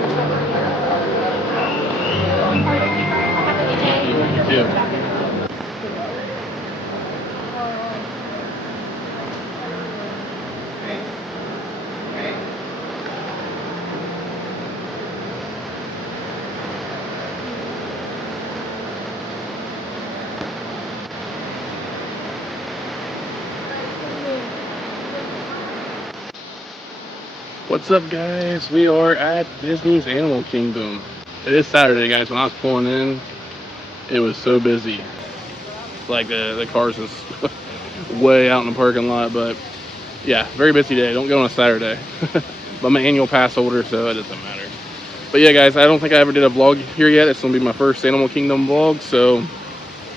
You too. What's up, guys? We are at Disney's Animal Kingdom. It is Saturday, guys. When I was pulling in, it was so busy. Like the cars is way out in the parking lot, but yeah, very busy day. Don't go on a Saturday. But I'm an annual pass holder, so it doesn't matter. But yeah, guys, I don't think I ever did a vlog here yet. It's gonna be my first Animal Kingdom vlog, so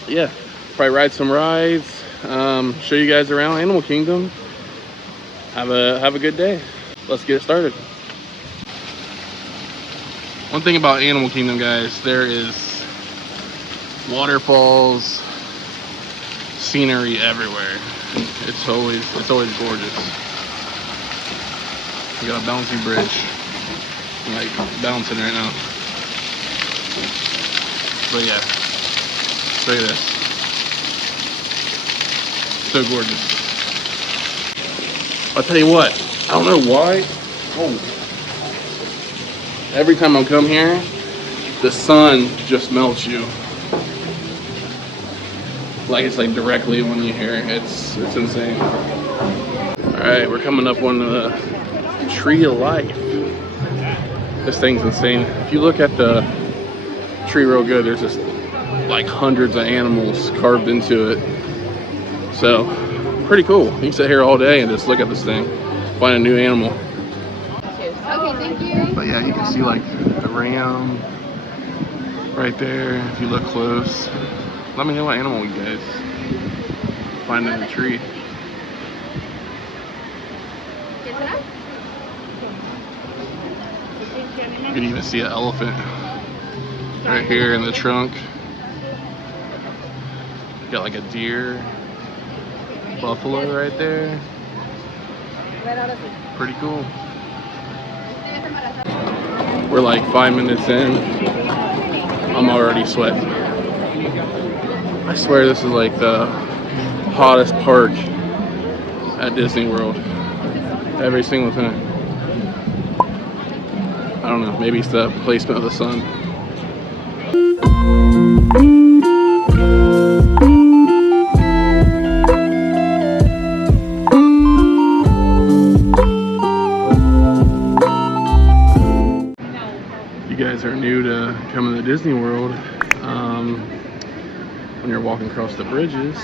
yeah, probably ride some rides, show you guys around Animal Kingdom. Have a good day. Let's get started. One thing about Animal Kingdom, guys, there is waterfalls, scenery everywhere. It's always gorgeous. We got a bouncy bridge. I'm like bouncing right now. But yeah, look at this. So gorgeous. I'll tell you what, I don't know why. Oh. Every time I come here, the sun just melts you. Like it's like directly when you're here. It's insane. Alright, we're coming up on the Tree of Life. This thing's insane. If you look at the tree real good, there's just like hundreds of animals carved into it. So, pretty cool. You can sit here all day and just look at this thing, find a new animal. Okay, thank you. But yeah, you can see like the ram right there if you look close. Let me know what animal you guys find in the tree. You can even see an elephant right here in the trunk. Got like a deer, buffalo right there. Pretty cool. We're like 5 minutes in. I'm already sweating. I swear this is like the hottest park at Disney World. Every single time. I don't know, maybe it's the placement of the sun. If you guys are new to coming to Disney World, when you're walking across the bridges,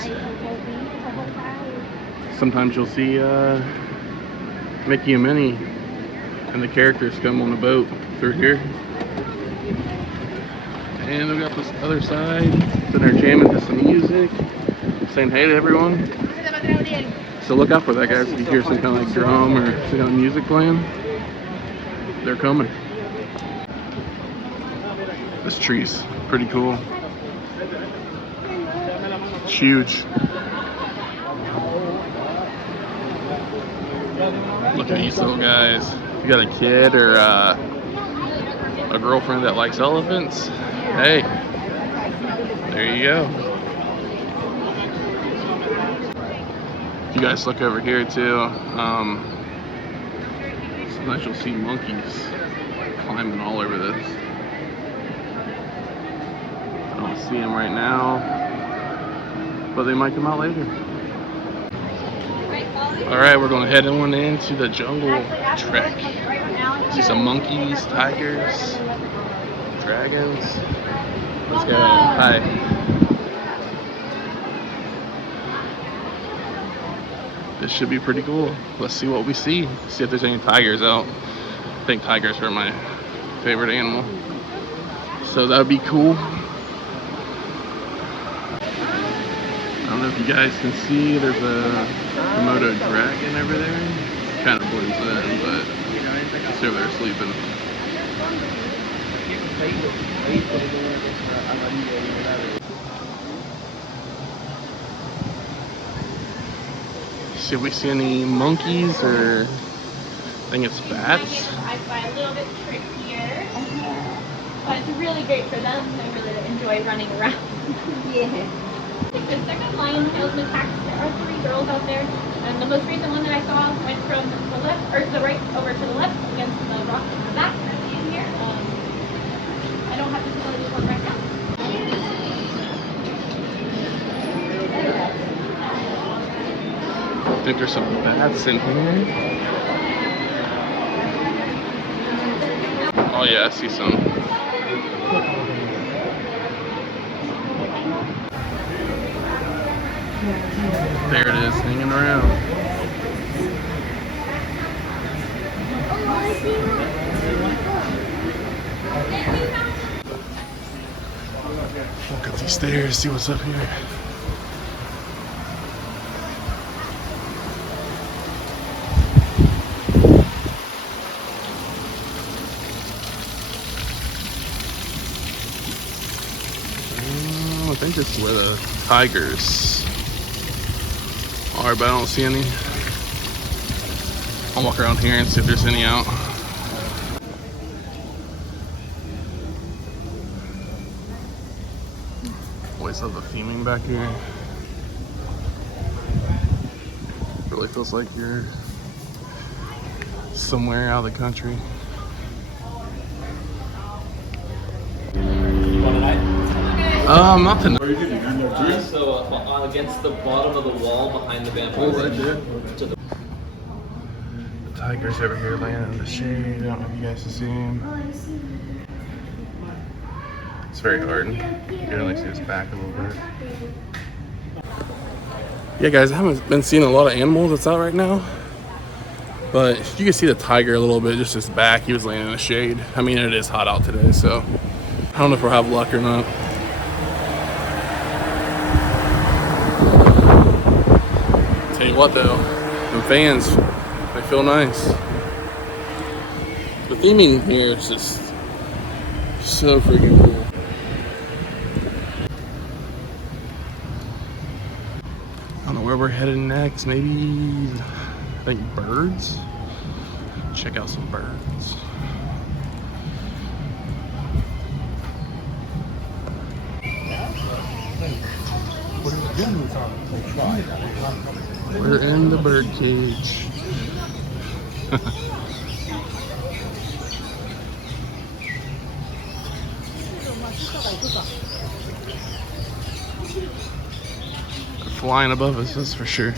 sometimes you'll see Mickey and Minnie and the characters come on the boat through here. And we got this other side, sitting there jamming to some music, saying hey to everyone. So look out for that, guys. If you hear some kind of like drum or some kind of music playing, they're coming. This tree's pretty cool. It's huge. Look at these little guys. If you got a kid or a girlfriend that likes elephants, hey, there you go. If you guys look over here too, sometimes you'll see monkeys climbing all over this. I don't see them right now, but they might come out later. Alright, we're going to head on into the jungle trek. See some monkeys, tigers, dragons. Let's go. Hi. This should be pretty cool. Let's see what we see. See if there's any tigers out. I think tigers are my favorite animal. So that would be cool. I don't know if you guys can see, there's a Komodo dragon over there. Kind of blends in, but it's over there sleeping. See if we see any monkeys or think it's bats. I find a little bit trickier, but it's really great for them. They really enjoy running around. Yeah. The second lion tails attacks. There are 3 girls out there, and the most recent one that I saw went from the left or to the right over to the left against the rock in the back in here. I don't have to tell you one right now. I think there's some bats in here. Oh yeah, I see some. There it is, hanging around. Walk up these stairs, see what's up here. I think this is where the tigers are, but I don't see any. I'll walk around here and see if there's any out. Always love the theming back here. Really feels like you're somewhere out of the country. Not tonight. So against the bottom of the wall behind the bamboo. The tiger's over here laying in the shade. I don't know if you guys can see him. It's very hard. You can only see his back a little bit. Yeah, guys, I haven't been seeing a lot of animals that's out right now. But you can see the tiger a little bit, just his back. He was laying in the shade. I mean, it is hot out today, so I don't know if we'll have luck or not. Tell you what though, the fans, they feel nice. The theming here is just so freaking cool. I don't know where we're headed next. Maybe, I think birds. Check out some birds. We're in the bird cage. They're flying above us, that's for sure.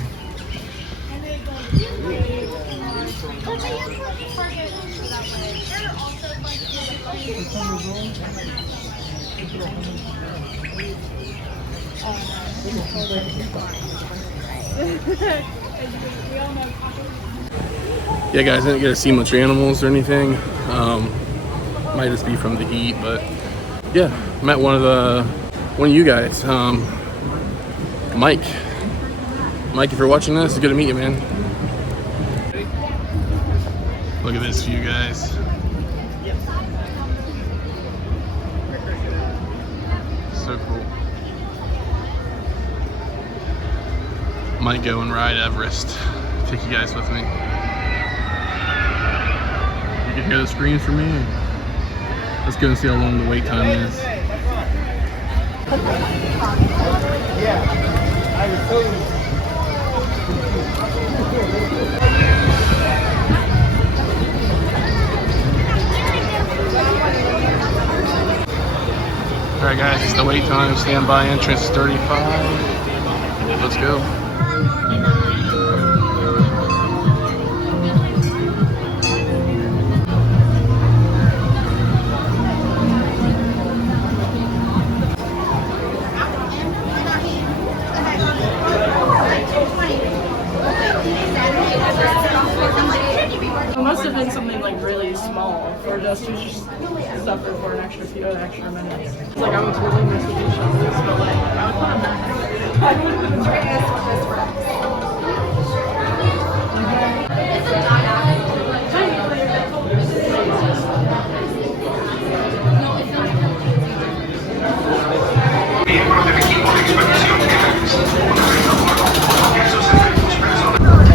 Yeah, guys, I didn't get to see much animals or anything. Might just be from the heat, but yeah, met one of you guys, Mike. Mike, if you're watching this, it's good to meet you, man. Look at this view, guys. So cool. Might go and ride Everest. Take you guys with me. You can hear the screams from me. Let's go and see how long the wait time is. Alright guys, it's the wait time. Standby entrance 35. Let's go. It must have been something like really small for us to just suffer for an extra minutes. It's like I was really missing each other, but like I would want Miembros del equipo de Expedition Everest. Esos efectos personales.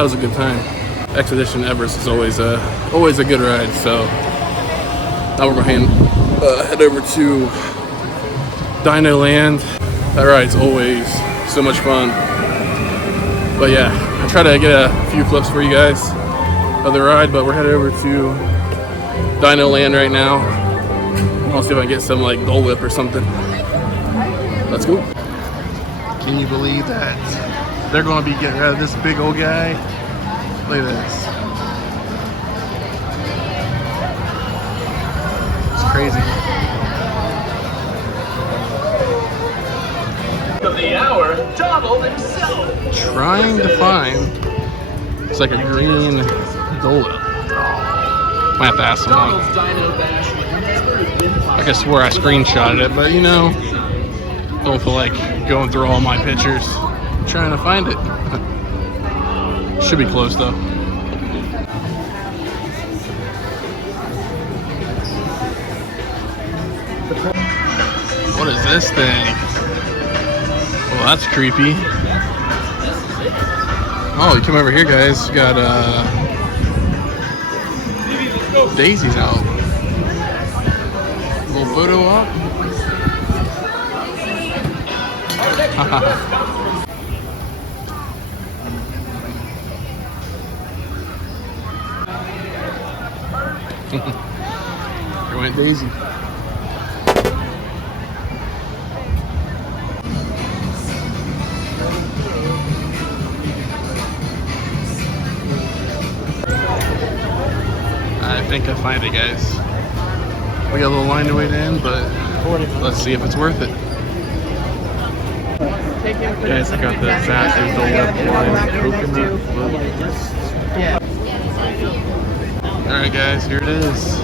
that was a good time. Expedition Everest is always a good ride. So now we're going to head over to Dino Land. That ride's always so much fun. But yeah, I try to get a few clips for you guys of the ride, but we're headed over to Dino Land right now. I'll see if I can get some like Dole Whip or something. Let's go. Can you believe that? They're going to be getting rid of this big old guy. Look at this. It's crazy. Of the hour, Donald himself. Trying to find, it's like a green Dole Whip. Might have to ask someone. Donald's Dino Bash would never have been possible. I could swear I screenshotted it, but you know, don't feel like going through all my pictures trying to find it. Should be close though. What is this thing? Well, that's creepy. Oh, you come over here, guys. You got daisies out. Little photo op. Here went Daisy. I think I find it, guys. We got a little line to wait in, but let's see if it's worth it. Guys, I got the Zap and Dole Whip coconut. Yeah. Alright guys, here it is.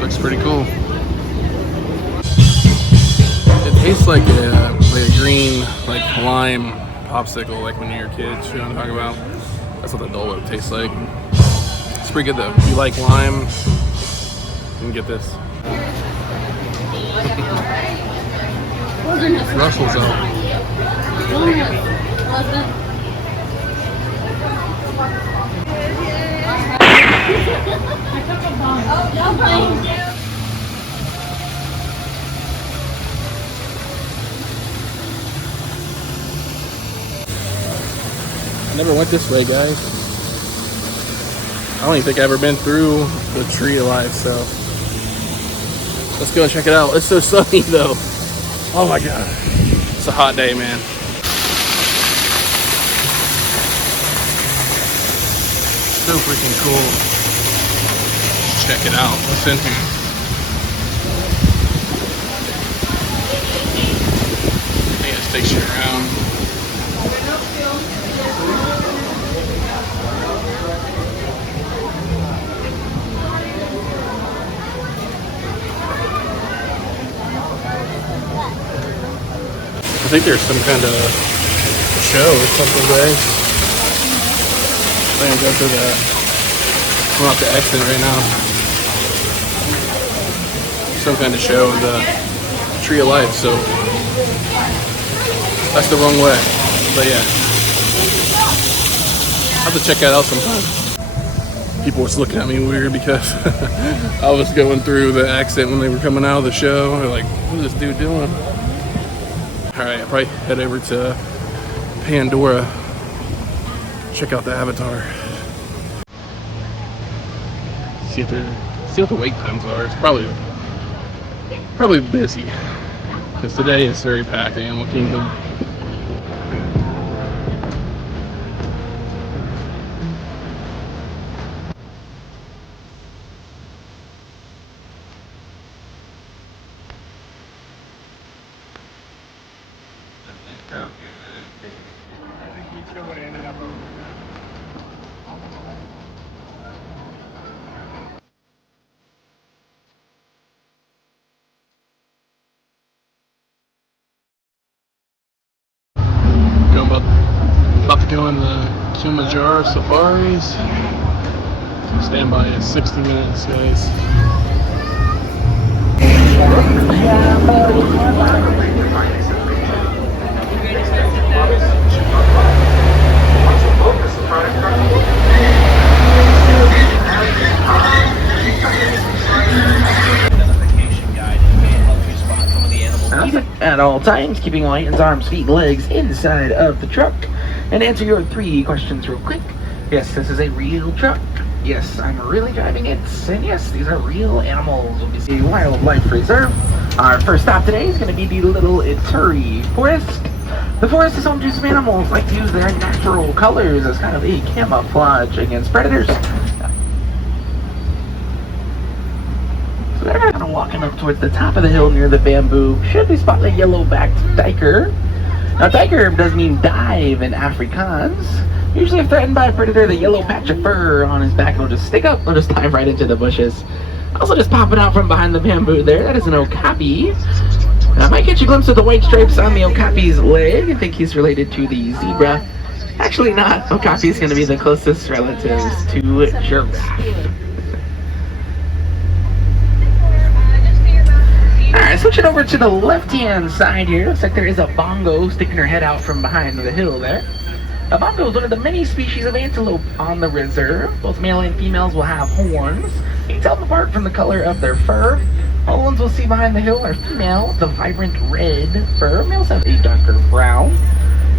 Looks pretty cool. It tastes like a green, like lime popsicle, like when you're kids, you know what I'm talking about? That's what the Dole Whip tastes like. It's pretty good though. If you like lime, you can get this. Russell's out. I never went this way, guys. I don't even think I've ever been through the tree alive, so let's go check it out. It's so sunny though. Oh my god. It's a hot day, man. So freaking cool. Check it out. What's in here? I think it just takes you around. I think there's some kind of show or something, guys. I'm gonna go to I'm off the exit right now. Some kind of show of the Tree of Life, so that's the wrong way. But yeah, I'll have to check that out sometime. People were looking at me weird because I was going through the exit when they were coming out of the show. They're like, what is this dude doing? Alright, I'll probably head over to Pandora. Check out the Avatar. See what the wait times are. It's probably busy. Because today is very packed, Animal Kingdom. About to go in the Kilimanjaro Safaris. Standby is 60 minutes, guys. At all times, keeping all hands, arms, feet, legs inside of the truck. And answer your 3 questions real quick. Yes, this is a real truck. Yes, I'm really driving it. And yes, these are real animals. We'll be seeing wildlife reserve. Our first stop today is going to be the Little Ituri Forest. The forest is home to some animals like to use their natural colors as kind of a camouflage against predators. So we're kind of walking up towards the top of the hill near the bamboo. Should we spot the yellow-backed duiker? Now, duiker does mean dive in Afrikaans. Usually if threatened by a predator, the yellow patch of fur on his back will just stick up. He'll just dive right into the bushes. Also just popping out from behind the bamboo there, that is an okapi. I might catch a glimpse of the white stripes on the okapi's leg. I think he's related to the zebra. Actually not. Okapi is going to be the closest relatives to giraffe. Alright, switching over to the left-hand side here. Looks like there is a bongo sticking her head out from behind the hill there. A bongo is one of the many species of antelope on the reserve. Both male and females will have horns. You can tell them apart from the color of their fur. All the ones we'll see behind the hill are female with the vibrant red fur. Males have a darker brown.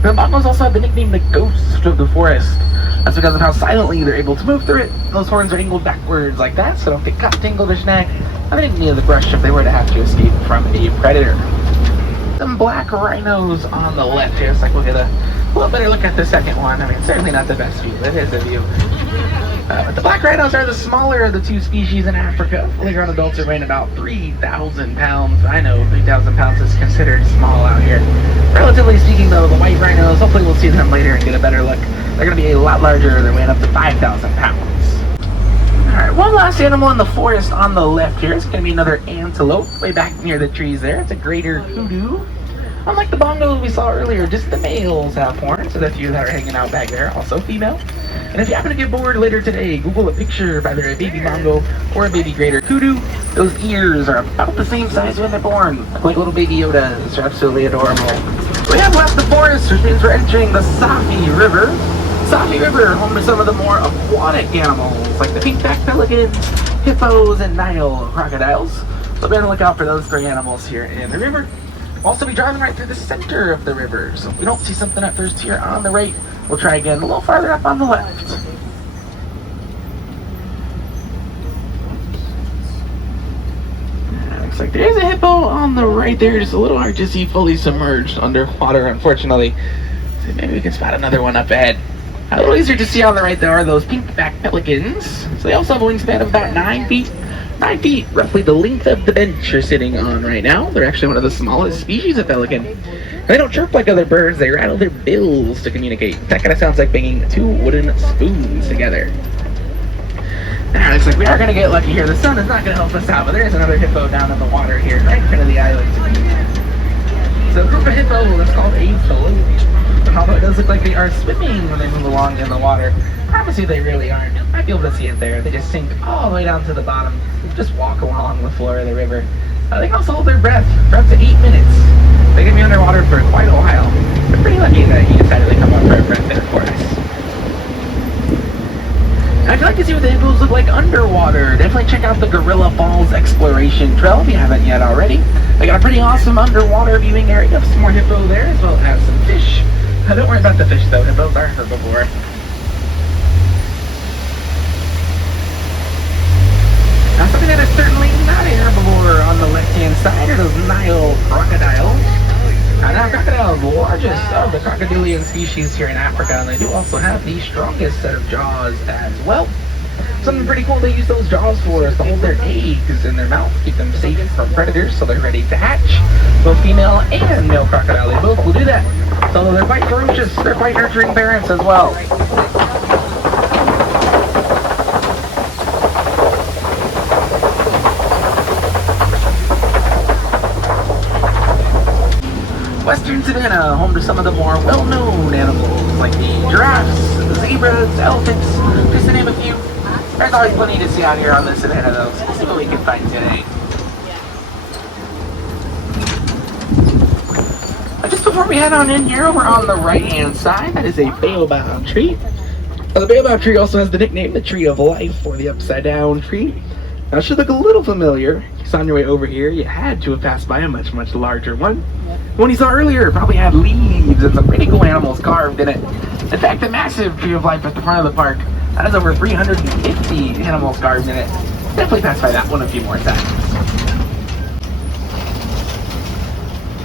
The bongos also have the nickname the ghost of the forest. That's because of how silently they're able to move through it. Those horns are angled backwards like that, so don't get caught, tangled, or snagged. I think near the brush if they were to have to escape from a predator. Some black rhinos on the left here. It's like we'll get a little better look at the second one. I mean, certainly not the best view. It is a view. But the black rhinos are the smaller of the 2 species in Africa. Fully grown adults are weighing about 3,000 pounds. I know 3,000 pounds is considered small out here. Relatively speaking, though, the white rhinos, hopefully we'll see them later and get a better look. They're going to be a lot larger. They're weighing up to 5,000 pounds. Alright, one last animal in the forest on the left here. It's going to be another antelope way back near the trees there. It's a greater kudu. Unlike the bongos we saw earlier, just the males have horns, so the few that are hanging out back there also female. And if you happen to get bored later today, Google a picture of either a baby bongo or a baby greater kudu. Those ears are about the same size when they're born, like little baby Yodas. They're absolutely adorable. We have left the forest, which means we're entering the Safi River. Safi River, home to some of the more aquatic animals, like the pink-backed pelicans, hippos, and Nile crocodiles. So be on the lookout for those 3 animals here in the river. We'll also be driving right through the center of the river, so if we don't see something at first here on the right, we'll try again a little farther up on the left. Looks like there's a hippo on the right there, just a little hard to see fully submerged underwater, unfortunately. So maybe we can spot another one up ahead. A little easier to see on the right there are those pink-backed pelicans. So they also have a wingspan of about 9 feet. 9 feet, roughly the length of the bench you're sitting on right now. They're actually one of the smallest species of pelican. They don't chirp like other birds, they rattle their bills to communicate. That kind of sounds like banging 2 wooden spoons together. Now, looks like we are going to get lucky here. The sun is not going to help us out, but there is another hippo down in the water here, right in front of the island. So a group of hippo, that's called a float. And although it does look like they are swimming when they move along in the water, I promise you they really aren't. You might be able to see it there. They just sink all the way down to the bottom. Just walk along the floor of the river. They can also hold their breath for up to 8 minutes. They can be underwater for quite a while. We're pretty lucky that he decided to come up for a breath there for us. Now, if you'd like to see what the hippos look like underwater, definitely check out the Gorilla Falls Exploration Trail if you haven't yet already. They got a pretty awesome underwater viewing area with some more hippo there, as well as some fish. Don't worry about the fish though, hippos are herbivore. Now something that is certainly not a herbivore on the left-hand side are those Nile crocodiles. Now crocodiles are the largest of the crocodilian species here in Africa, and they do also have the strongest set of jaws as well. Something pretty cool they use those jaws for is to hold their eggs in their mouth, keep them safe from predators so they're ready to hatch. Both female and male crocodile, they both will do that. So although they're quite ferocious, they're quite nurturing parents as well. Western Savannah, home to some of the more well-known animals like the giraffes, the zebras, elephants, just to name a few. There's always plenty to see out here on the Savannah though, so we'll see what we can find today. Just before we head on in here, over on the right-hand side, that is a baobab tree. Now, the baobab tree also has the nickname the Tree of Life, or the Upside Down Tree. Now, it should look a little familiar, because on your way over here, you had to have passed by a much, much larger one. The one you saw earlier probably had leaves and some pretty cool animals carved in it. In fact, the massive Tree of Life at the front of the park, that has over 350 animals carved in it. Definitely pass by that one a few more times.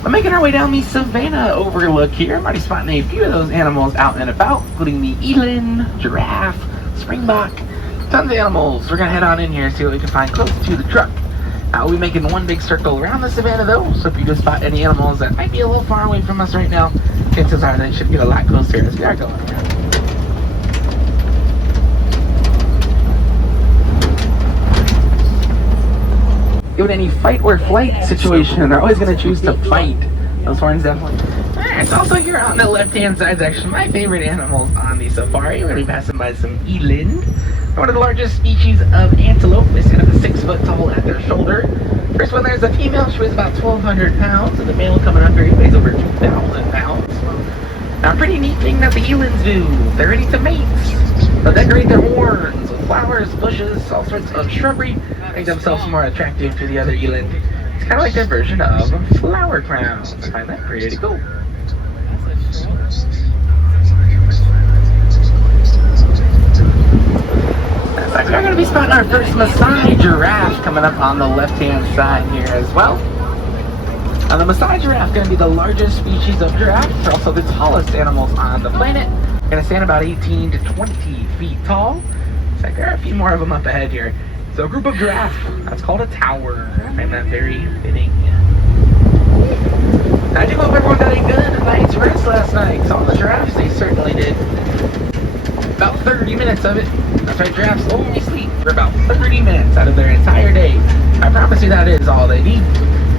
We're making our way down the Savannah overlook here. I'm already spotting a few of those animals out and about, including the eland, giraffe, springbok, tons of animals. We're gonna head on in here and see what we can find close to the truck. We'll be making one big circle around the Savannah though, so if you do spot any animals that might be a little far away from us right now, chances are they should get a lot closer as we are going around. Given any fight or flight situation, they're always going to choose to fight. Those horns definitely. Alright, also here on the left-hand side is actually my favorite animals on the safari. We're going to be passing by some eland. One of the largest species of antelope. They stand up to 6 foot tall at their shoulder. First one there's a female. She weighs about 1,200 pounds, and the male coming up here he weighs over 2,000 pounds. Now, a pretty neat thing that the elands do. They're ready to mate. They'll decorate their horns with flowers, bushes, all sorts of shrubbery, make themselves more attractive to the other eland. It's kind of like their version of flower crowns. I find that pretty cool. Looks like we're going to be spotting our first Maasai giraffe coming up on the left-hand side here as well. Now, the Maasai giraffe is going to be the largest species of giraffe. They're also the tallest animals on the planet. They're going to stand about 18 to 20 feet tall. Looks like there are a few more of them up ahead here. So a group of giraffe, that's called a tower. I find that very fitting. I do hope everyone got a good night's rest last night. So all the giraffes, they certainly did. About 30 minutes of it. That's right, giraffes only sleep for about 30 minutes out of their entire day. I promise you that is all they need.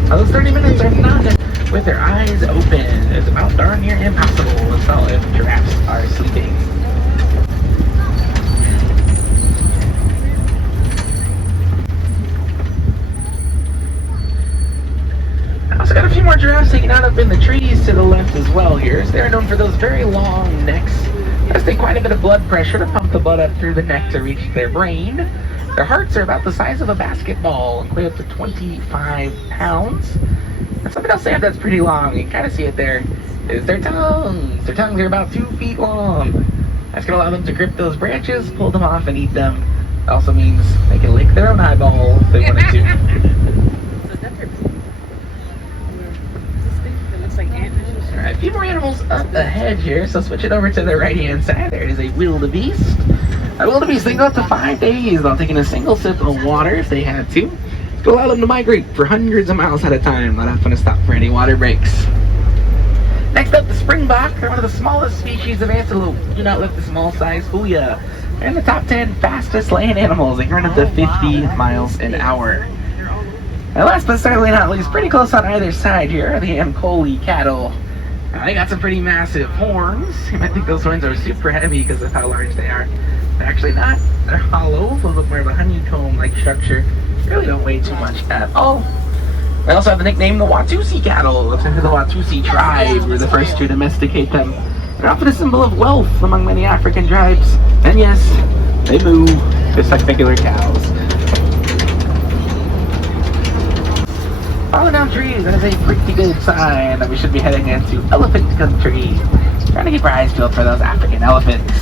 Now those 30 minutes are not with their eyes open. It's about darn near impossible to tell if giraffes are sleeping. I also got a few more giraffes hanging out up in the trees to the left as well here. So they're known for those very long necks. That's take quite a bit of blood pressure to pump the blood up through the neck to reach their brain. Their hearts are about the size of a basketball and weigh up to 25 pounds. And something else they have that's pretty long, you can kind of see it there, is their tongues. Their tongues are about 2 feet long. That's going to allow them to grip those branches, pull them off, and eat them. It also means they can lick their own eyeball if they wanted to. Alright, a few more animals up ahead here, so switch it over to the right-hand side. There is a wildebeest. A wildebeest, they go up to 5 days without taking a single sip of water if they had to. To allow them to migrate for hundreds of miles at a time, not having to stop for any water breaks. Next up, the springbok. They're one of the smallest species of antelope. Do not let the small size fool ya. They're in the top 10 fastest land animals. They can run up to 50 miles an hour. And last but certainly not least, pretty close on either side here are the Ankoli cattle. They got some pretty massive horns. You might think those horns are super heavy because of how large they are. They're actually not. They're hollow, a little bit more of a honeycomb-like structure. Really don't weigh too much at all. They also have the nickname the Watusi cattle. It's into the Watusi tribe. We're the first to domesticate them. They're often a symbol of wealth among many African tribes. And yes, they moo just like regular cows. Falling down trees, that is a pretty good sign that we should be heading into elephant country. Trying to keep our eyes peeled for those African elephants.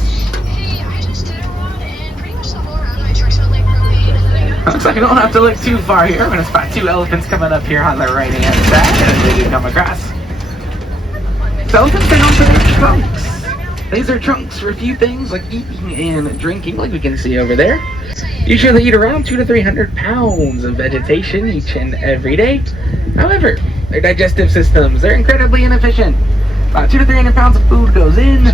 Looks like we don't have to look too far here. We're going to spot 2 elephants coming up here on the right-hand side as they do come across. So elephants are known for their trunks. These are trunks for a few things like eating and drinking, like we can see over there. Usually they eat around 200 to 300 pounds of vegetation each and every day. However, their digestive systems, they're incredibly inefficient. About 200 to 300 pounds of food goes in,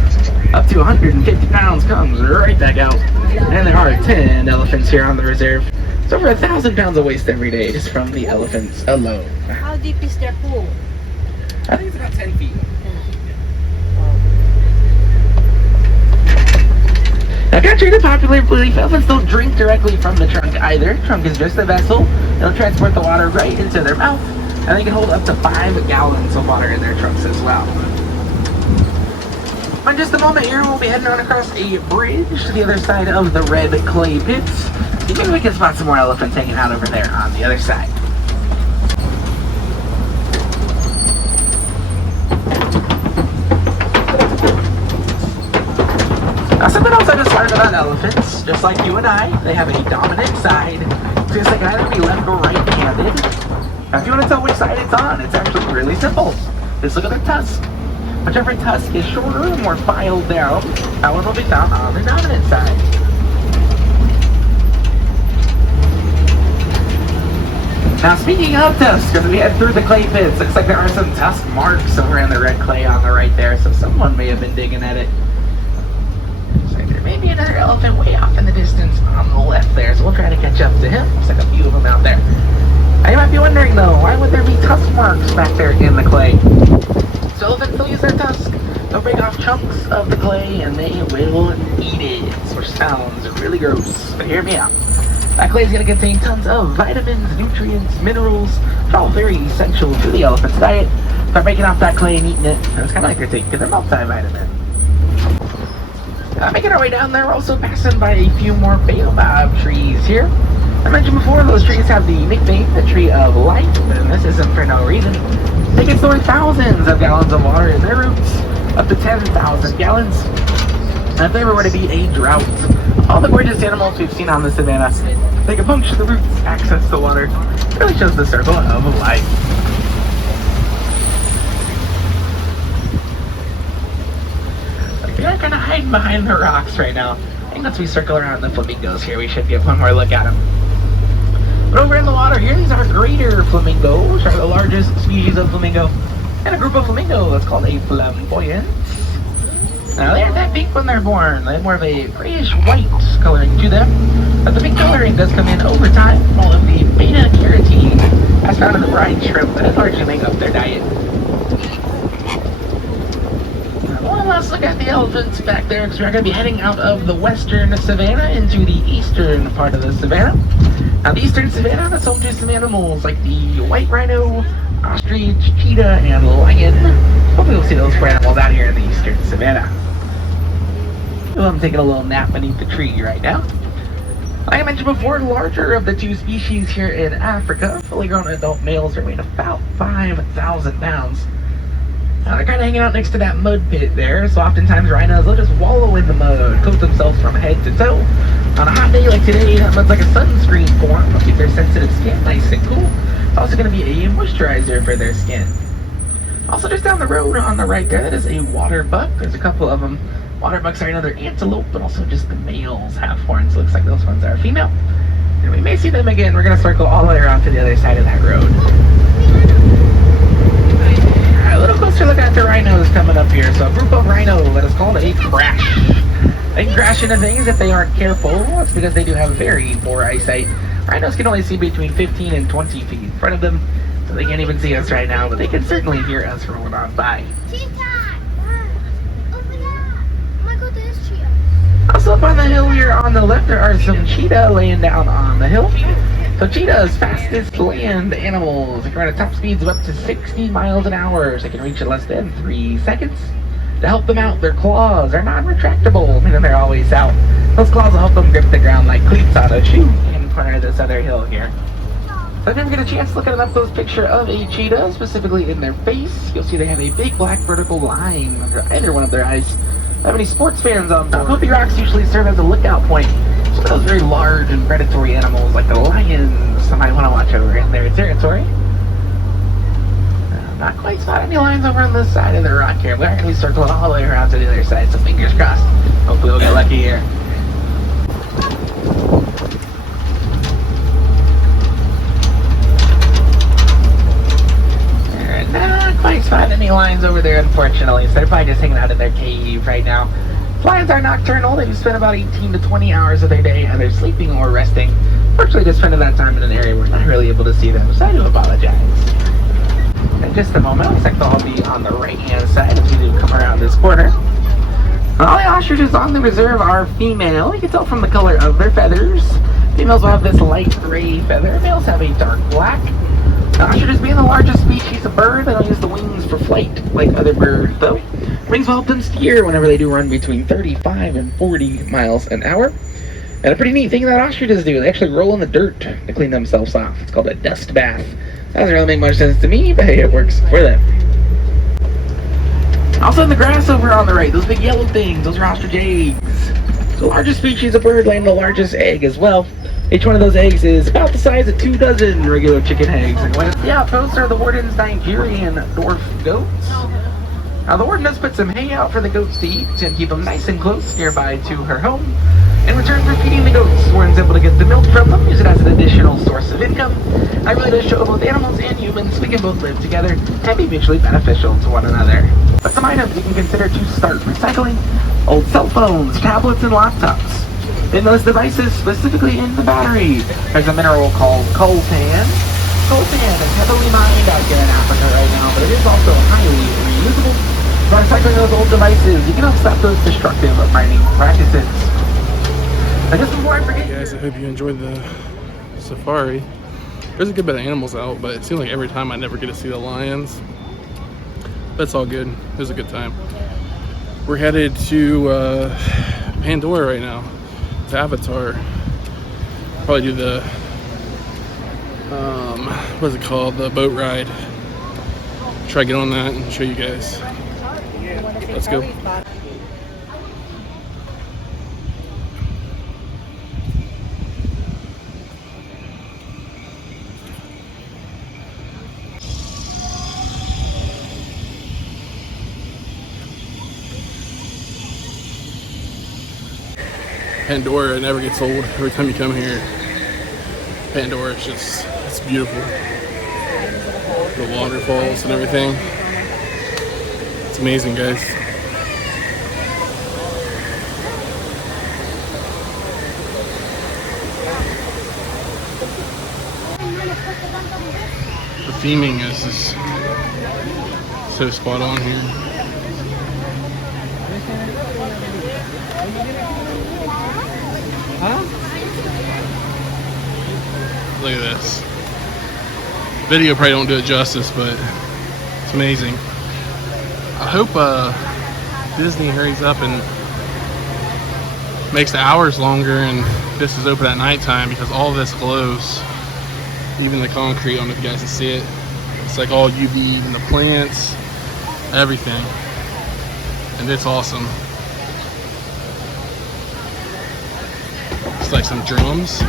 up to 150 pounds comes right back out. And there are 10 elephants here on the reserve. It's over 1,000 pounds of waste every day just from the elephants alone. How deep is their pool? I think it's about 10 feet. Now, contrary to popular belief, elephants don't drink directly from the trunk either. The trunk is just a vessel. They'll transport the water right into their mouth, and they can hold up to 5 gallons of water in their trunks as well. In just a moment here, we'll be heading on across a bridge to the other side of the red clay pits. Maybe we can spot some more elephants hanging out over there on the other side. Now, something else I just learned about elephants, just like you and I, they have a dominant side. So it's like either be left or right-handed. Now, if you want to tell which side it's on, it's actually really simple. Just look at their tusk. Whichever tusk is shorter and more filed down, that one will be found on the dominant side. Now, speaking of tusks, as we head through the clay pits, looks like there are some tusk marks over in the red clay on the right there, so someone may have been digging at it. There may be another elephant way off in the distance on the left there, so we'll try to catch up to him. Looks like a few of them out there. Now you might be wondering though, why would there be tusk marks back there in the clay? So elephants will use their tusk. They'll break off chunks of the clay and they will eat it, which sounds really gross, but hear me out. That clay is going to contain tons of vitamins, nutrients, minerals, which are all very essential to the elephant's diet. Start breaking off that clay and eating it, and it's kind of like they're taking their multivitamin. Making our way down there, we're also passing by a few more baobab trees here. I mentioned before, those trees have the nickname, the tree of life, and this isn't for no reason. They can store thousands of gallons of water in their roots, up to 10,000 gallons. And if there were to be a drought, all the gorgeous animals we've seen on the savannah, they can puncture the roots, access the water. It really shows the circle of life. They're kind of hiding behind the rocks right now. I think once we circle around the flamingos here, we should get one more look at them. But over in the water here, these are greater flamingos, which are the largest species of flamingo, and a group of flamingos that's called a flamboyance. Now, they aren't that pink when they're born. They have more of a grayish-white coloring to them, but the pink coloring does come in over time from all of the beta-carotene as found in the brine shrimp that largely make up their diet. Let's look at the elephants back there, because we're going to be heading out of the western savanna into the eastern part of the savanna. Now, the eastern savanna is home to some animals like the white rhino, ostrich, cheetah, and lion. Hopefully we'll see those four animals out here in the eastern savanna. Well, I'm taking a little nap beneath the tree right now. Like I mentioned before, the larger of the two species here in Africa, fully grown adult males are weighing about 5,000 pounds. They're kind of hanging out next to that mud pit there, so oftentimes rhinos will just wallow in the mud, coat themselves from head to toe. On a hot day like today, that mud's like a sunscreen for them, to keep their sensitive skin nice and cool. It's also going to be a moisturizer for their skin. Also, just down the road on the right there, that is a water buck. There's a couple of them. Water bucks are another antelope, but also just the males have horns. So it looks like those ones are female. And we may see them again. We're going to circle all the way around to the other side of that road. A little closer look at the rhinos coming up here. So a group of rhino that is called a crash. They can crash into things if they aren't careful. It's because they do have very poor eyesight. Rhinos can only see between 15 and 20 feet in front of them, so they can't even see us right now, but they can certainly hear us rolling on by. Also up on the hill here on the left, there are some cheetah laying down on the hill. So cheetahs, fastest land animals. They can run at top speeds of up to 60 miles an hour. So they can reach in less than 3 seconds. To help them out, their claws are non-retractable, meaning they're always out. Those claws will help them grip the ground like cleats on a shoe in front of this other hill here. So if you ever get a chance looking up those picture of a cheetah, specifically in their face, you'll see they have a big black vertical line under either one of their eyes. If you have any sports fans on board, Goopy Rocks usually serve as a lookout point. Some of those very large and predatory animals like the lions, some might want to watch over in their territory. Not quite spot any lines over on this side of the rock here. We're going to be circling all the way around to the other side, so fingers crossed. Hopefully we'll get lucky here. Not quite spotting any lions over there, unfortunately, so they're probably just hanging out in their cave right now. Lions are nocturnal. They spend about 18 to 20 hours of their day either sleeping or resting. Fortunately, just spending that time in an area where we're not really able to see them, so I do apologize. In just a moment, looks like they'll all be on the right-hand side as we do come around this corner. All the ostriches on the reserve are female. You can tell from the color of their feathers. Females will have this light gray feather. Males have a dark black. Ostriches being the largest species of bird, they don't use the wings for flight like other birds, though. Wings will help them steer whenever they do run between 35 and 40 miles an hour. And a pretty neat thing that ostriches do, they actually roll in the dirt to clean themselves off. It's called a dust bath. That doesn't really make much sense to me, but hey, it works for them. Also in the grass over on the right, those big yellow things, those are ostrich eggs. The largest species of bird laying the largest egg as well. Each one of those eggs is about the size of 2 dozen regular chicken eggs. And when it's the outposts are the warden's Nigerian dwarf goats. Now the warden does put some hay out for the goats to eat and keep them nice and close nearby to her home. In return for feeding the goats, warden's able to get the milk from them, use it as an additional source of income. I really does show both animals and humans, we can both live together and be mutually beneficial to one another. But some items you can consider to start recycling: old cell phones, tablets, and laptops. In those devices, specifically in the battery, there's a mineral called coltan. Coltan is heavily mined out here in Africa right now, but it is also highly reusable. By recycling those old devices, you can help stop those destructive mining practices. I just before I forget, Guys, I hope you enjoyed the safari. There's a good bit of animals out, but it seems like every time I never get to see the lions. That's all good. It was a good time. We're headed to Pandora right now. To Avatar. Probably do the what is it called? The boat ride. Try to get on that and show you guys. Let's go. Pandora never gets old. Every time you come here, Pandora is just, it's beautiful. The waterfalls and everything. It's amazing, guys. The theming is just so spot on here. Look at this. Video probably don't do it justice, but it's amazing. I hope Disney hurries up and makes the hours longer and this is open at nighttime, because all this glows. Even the concrete, I don't know if you guys can see it. It's like all UV and the plants, everything. And it's awesome. It's like some drums.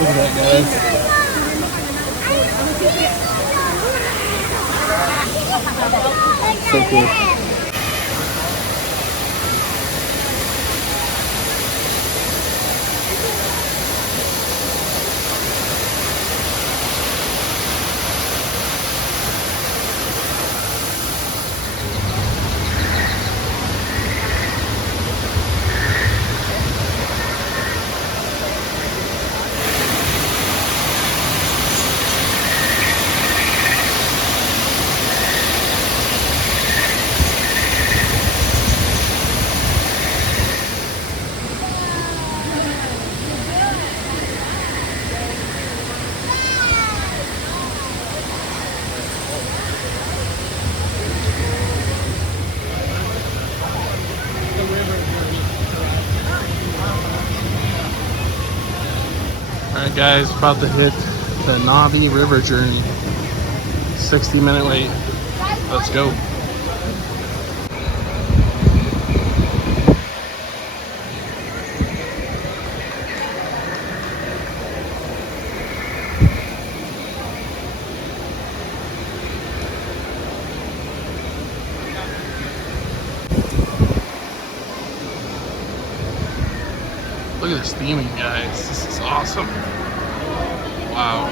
Look at that, guys. So cool. Alright guys, about to hit the Navi River journey. 60-minute wait. Let's go. Look at this theming, guys. This is awesome. Wow.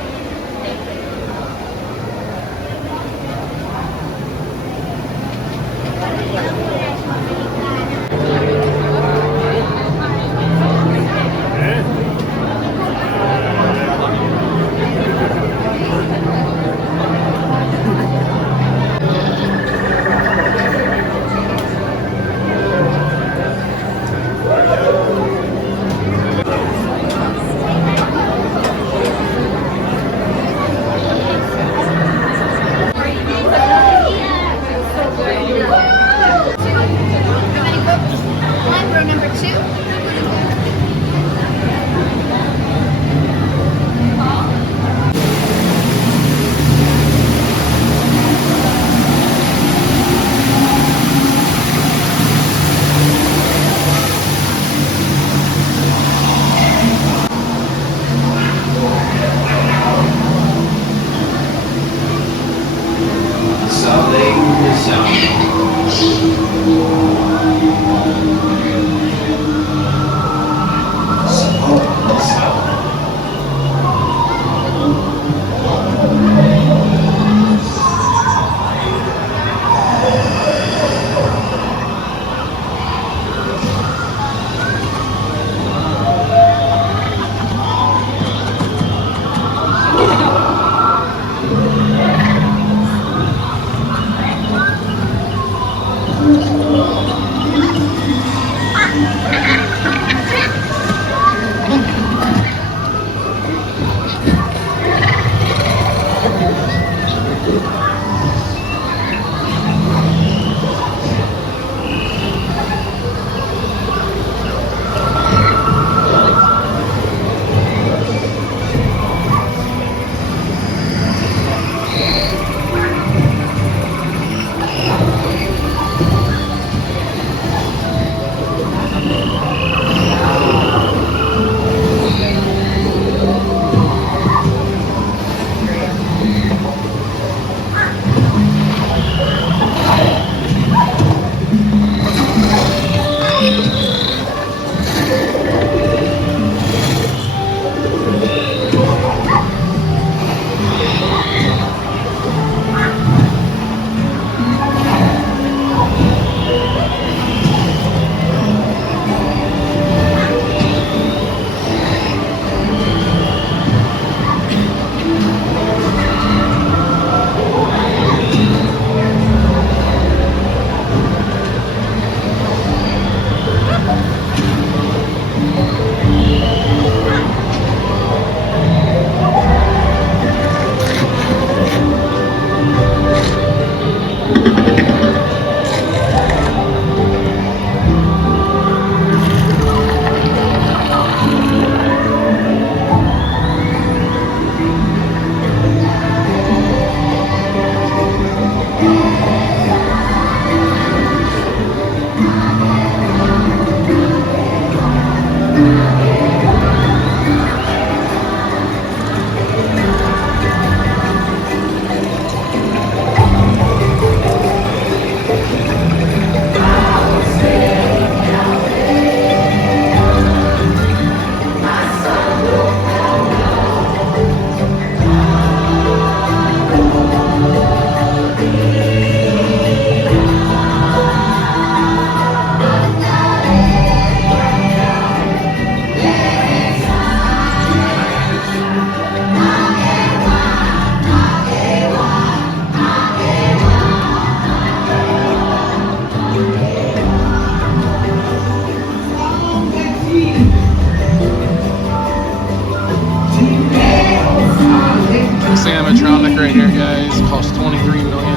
animatronic right here, guys. Cost $23 million.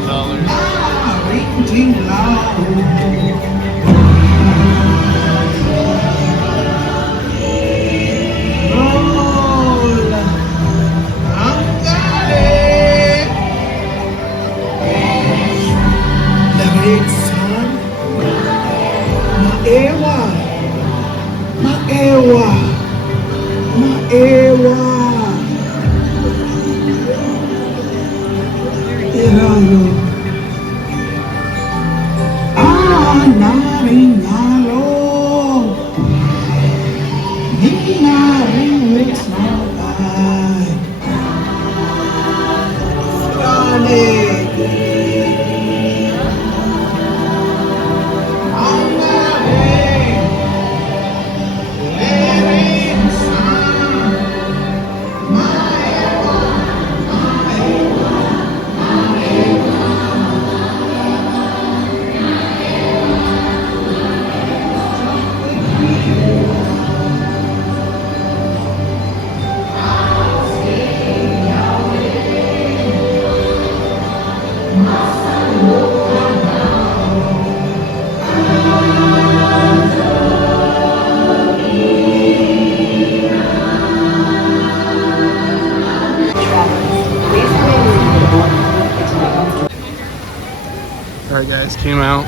guys, came out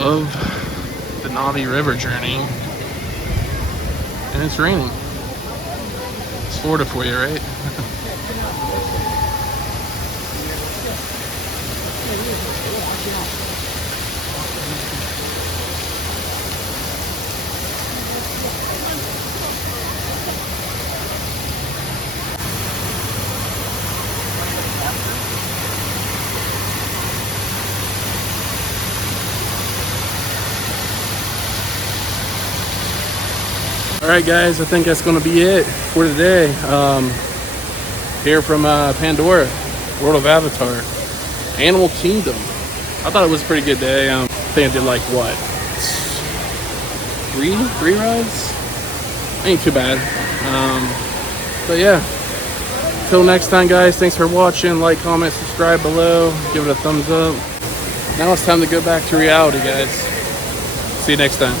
of the Navi River journey, and it's raining. It's Florida for you, right? Alright guys, I think that's going to be it for today. Here from Pandora, World of Avatar, Animal Kingdom. I thought it was a pretty good day. I think I did like, what, three rides? Ain't too bad. But yeah, till next time guys, thanks for watching. Like, comment, subscribe below, give it a thumbs up. Now it's time to go back to reality guys. See you next time.